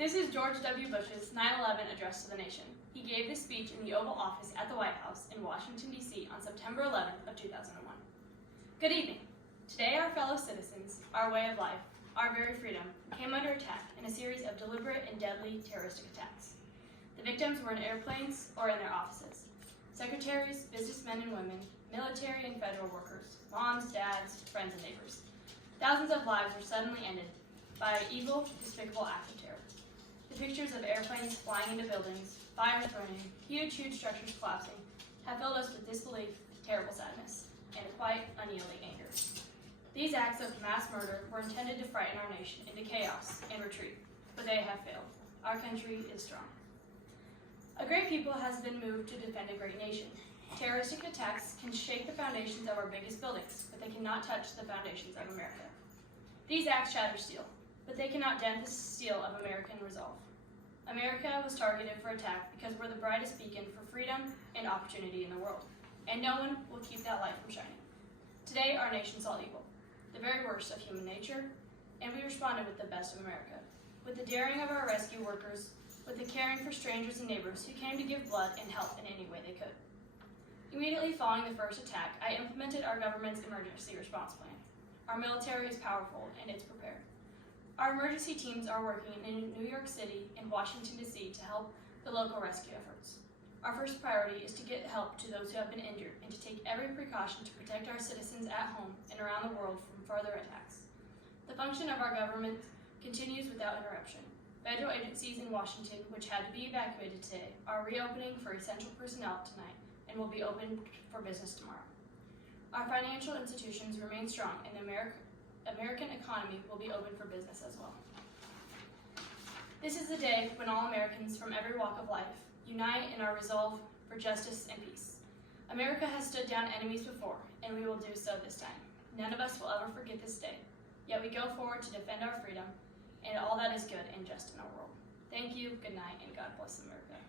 This is George W. Bush's 9/11 address to the nation. He gave this speech in the Oval Office at the White House in Washington, D.C. on September 11th of 2001. Good evening. Today our fellow citizens, our way of life, our very freedom, came under attack in a series of deliberate and deadly terroristic attacks. The victims were in airplanes or in their offices. Secretaries, businessmen and women, military and federal workers, moms, dads, friends, and neighbors. Thousands of lives were suddenly ended by an evil, despicable act of terror. The pictures of airplanes flying into buildings, fires burning, huge structures collapsing, have filled us with disbelief, terrible sadness, and a quite unyielding anger. These acts of mass murder were intended to frighten our nation into chaos and retreat, but they have failed. Our country is strong. A great people has been moved to defend a great nation. Terroristic attacks can shake the foundations of our biggest buildings, but they cannot touch the foundations of America. These acts shatter steel, but they cannot dent the steel of American resolve. America was targeted for attack because we're the brightest beacon for freedom and opportunity in the world, and no one will keep that light from shining. Today, our nation saw evil, the very worst of human nature, and we responded with the best of America, with the daring of our rescue workers, with the caring for strangers and neighbors who came to give blood and help in any way they could. Immediately following the first attack, I implemented our government's emergency response plan. Our military is powerful and it's prepared. Our emergency teams are working in New York City and Washington, D.C. to help the local rescue efforts. Our first priority is to get help to those who have been injured and to take every precaution to protect our citizens at home and around the world from further attacks. The function of our government continues without interruption. Federal agencies in Washington, which had to be evacuated today, are reopening for essential personnel tonight and will be open for business tomorrow. Our financial institutions remain strong and the American economy will be open for business as well. This is the day when all Americans from every walk of life unite in our resolve for justice and peace. America has stood down enemies before, and we will do so this time. None of us will ever forget this day, yet we go forward to defend our freedom and all that is good and just in our world. Thank you, good night, and God bless America.